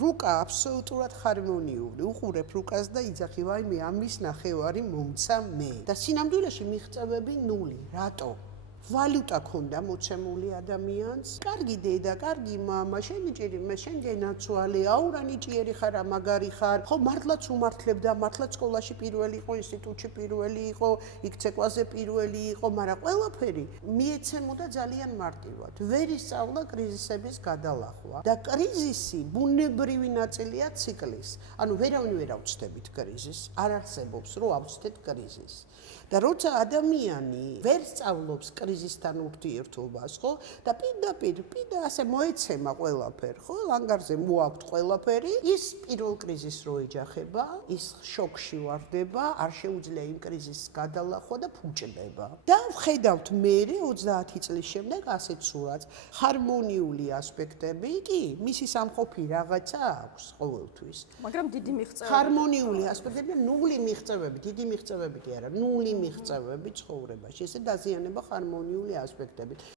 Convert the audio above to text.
რუკა აბსოლუტურად ჰარმონიული. უყურებ რუკას და იძახი, ვაიმე, ამის ნახევარი მომცა მე. და სინამდვილეში მიღწევები ნული. რატო? ვალუტა ქონდა მოცემული ადამიანს. კარგი დედა, კარგი მამა, შენი ჭირიმე, შენი ნაცვალი, აურა ნიჭიერი ხარ, მაგარი ხარ. ხო, მართლაც უმართლებდა, მართლაც სკოლაში პირველი იყო, ინსტიტუტში პირველი იყო, იქ ცეკვაზე პირველი იყო, მაგრამ ყველაფერი მიეცემოდა ძალიან მარტივად. ვერ ისწავლა კრიზისების გადალახვა. და კრიზისი ბუნებრივი ნაწილია ციკლის. ანუ ვერავინ ვერ ავწდებით კრიზისს, არ არსებობს, რომ ავწდეთ კრიზისს. და როცა ადამიანი ვერ სწავლობს კრიზისთან ურთიერთობას, ხო? და პირდაპირ ასე მოეცემა ყველაფერი, ხო? ლანგარზე მოაქვთ ყველაფერი, ის პირველ კრიზისს რო ეჯახება, ის შოკში ვარდება, არ შეუძლია იმ კრიზისს გადალახვა და ფუჭდება. და ვხედავთ მერე 30 წლის შემდეგ ასეთ სურათს. ჰარმონიული ასპექტები კი, მისი სამყოფი რაღაცა აქვს ყოველთვის. მაგრამ დიდი მიღწევები. ჰარმონიული ასპექტები, ნული მიღწევები, დიდი მიღწევები კი არა, ნული მიღწევები ცხოვრებაში. ესე დაზიანება ჰარმონიული ასპექტებით.